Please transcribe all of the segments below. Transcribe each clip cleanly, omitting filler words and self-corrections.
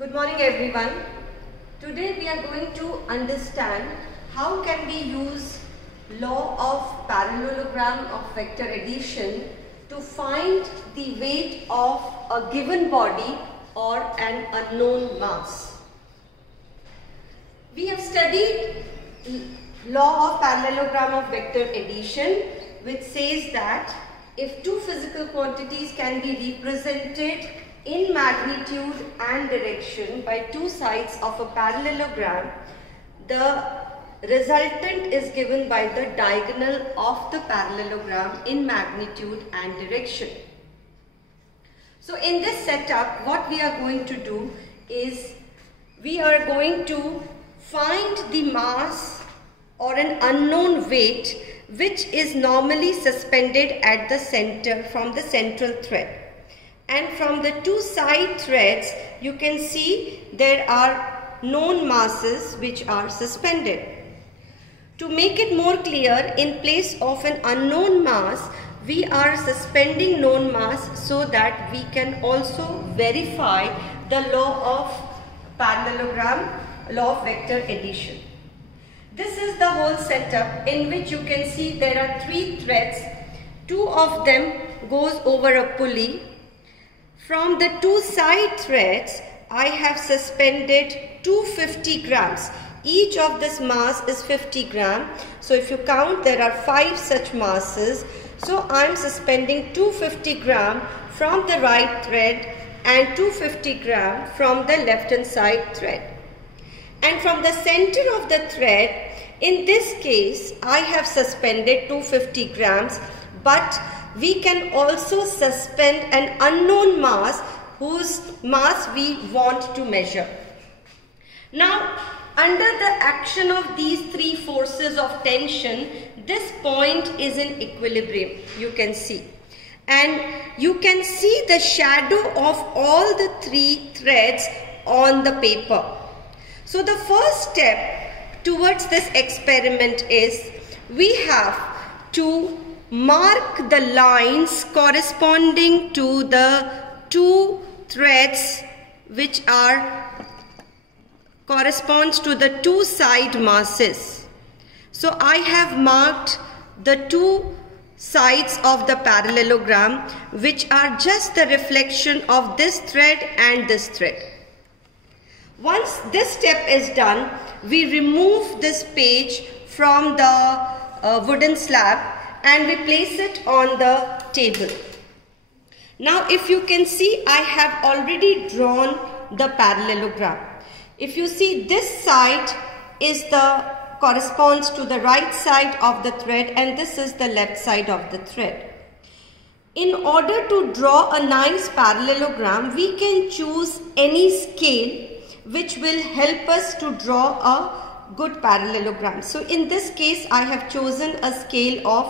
Good morning everyone. Today we are going to understand how can we use law of parallelogram of vector addition to find the weight of a given body or an unknown mass. We have studied law of parallelogram of vector addition, which says that if two physical quantities can be represented in magnitude and direction by two sides of a parallelogram, the resultant is given by the diagonal of the parallelogram in magnitude and direction. So in this setup, what we are going to do is we are going to find the mass or an unknown weight which is normally suspended at the center from the central thread. And from the two side threads, you can see there are known masses which are suspended. To make it more clear, in place of an unknown mass, we are suspending known mass so that we can also verify the law of parallelogram, law of vector addition. This is the whole setup in which you can see there are three threads. Two of them goes over a pulley. From the two side threads, I have suspended 250 grams. Each of this mass is 50 gram. So if you count, there are 5 such masses. So I am suspending 250 gram from the right thread and 250 gram from the left hand side thread. And from the center of the thread, in this case, I have suspended 250 grams, but we can also suspend an unknown mass whose mass we want to measure. Now, under the action of these three forces of tension, this point is in equilibrium, you can see. And you can see the shadow of all the three threads on the paper. So the first step towards this experiment is we have to mark the lines corresponding to the two threads which corresponds to the two side masses. So I have marked the two sides of the parallelogram which are just the reflection of this thread and this thread. Once this step is done, we remove this page from the wooden slab and we place it on the table. Now if you can see, I have already drawn the parallelogram. If you see, this side corresponds to the right side of the thread and this is the left side of the thread. In order to draw a nice parallelogram, we can choose any scale which will help us to draw a good parallelogram. So in this case, I have chosen a scale of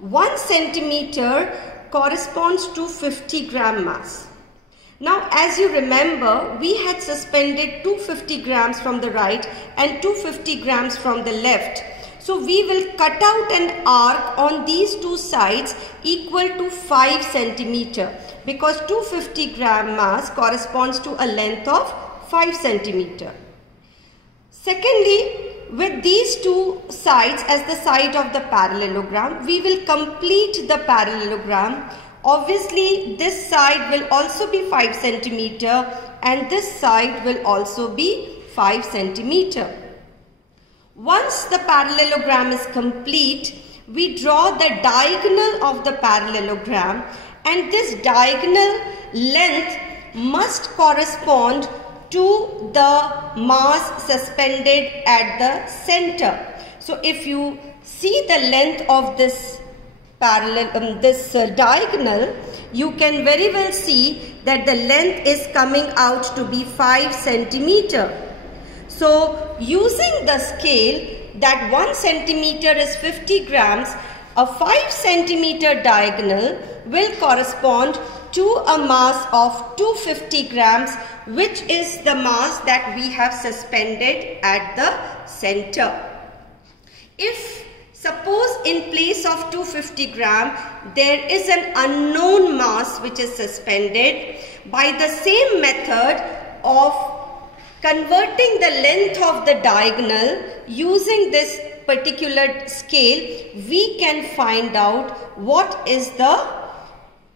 1 centimeter corresponds to 50 gram mass. Now as you remember, we had suspended 250 grams from the right and 250 grams from the left. So we will cut out an arc on these two sides equal to 5 centimeter because 250 gram mass corresponds to a length of 5 centimeter. Secondly, with these two sides as the side of the parallelogram, we will complete the parallelogram. Obviously, this side will also be 5 centimeter and this side will also be 5 centimeter. Once the parallelogram is complete, we draw the diagonal of the parallelogram and this diagonal length must correspond to the mass suspended at the center. So if you see the length of this diagonal, you can very well see that the length is coming out to be 5 centimeter. So using the scale that 1 centimeter is 50 grams, a 5 centimeter diagonal will correspond to a mass of 250 grams, which is the mass that we have suspended at the center. If suppose in place of 250 gram, there is an unknown mass which is suspended, by the same method of Converting the length of the diagonal using this particular scale, we can find out what is the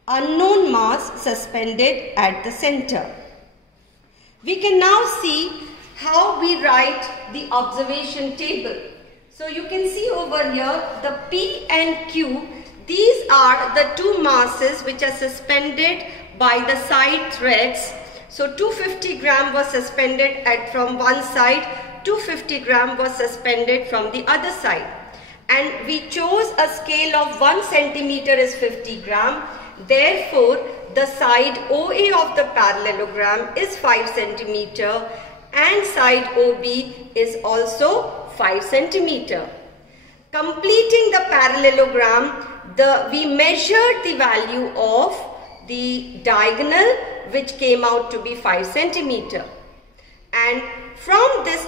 unknown mass suspended at the center. We can now see how we write the observation table. So you can see over here the P and Q, these are the two masses which are suspended by the side threads. So 250 gram was suspended from one side, 250 gram was suspended from the other side. And we chose a scale of 1 centimeter is 50 gram. Therefore, the side OA of the parallelogram is 5 centimeter and side OB is also 5 centimeter. Completing the parallelogram, we measured the value of the diagonal, which came out to be 5 centimeter. And from this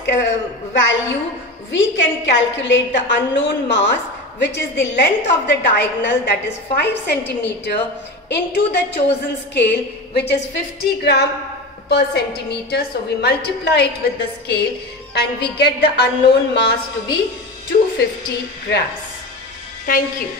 value, we can calculate the unknown mass, which is the length of the diagonal, that is 5 centimeter, into the chosen scale, which is 50 gram per centimeter. So we multiply it with the scale and we get the unknown mass to be 250 grams. Thank you.